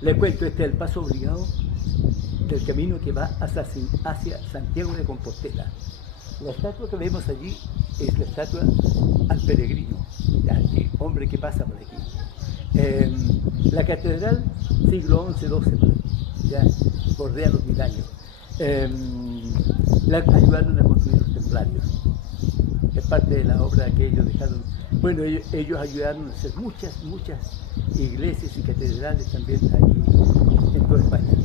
Le cuento, este es el paso obligado del camino que va hacia Santiago de Compostela. La estatua que vemos allí es la estatua al peregrino, al hombre que pasa por aquí. La catedral, siglo XI-XII, ya bordea los 1000 años. La ayudaron a construir los templarios. Es parte de la obra que ellos dejaron. Bueno, ellos ayudaron a hacer muchas iglesias y catedrales también allí en toda España.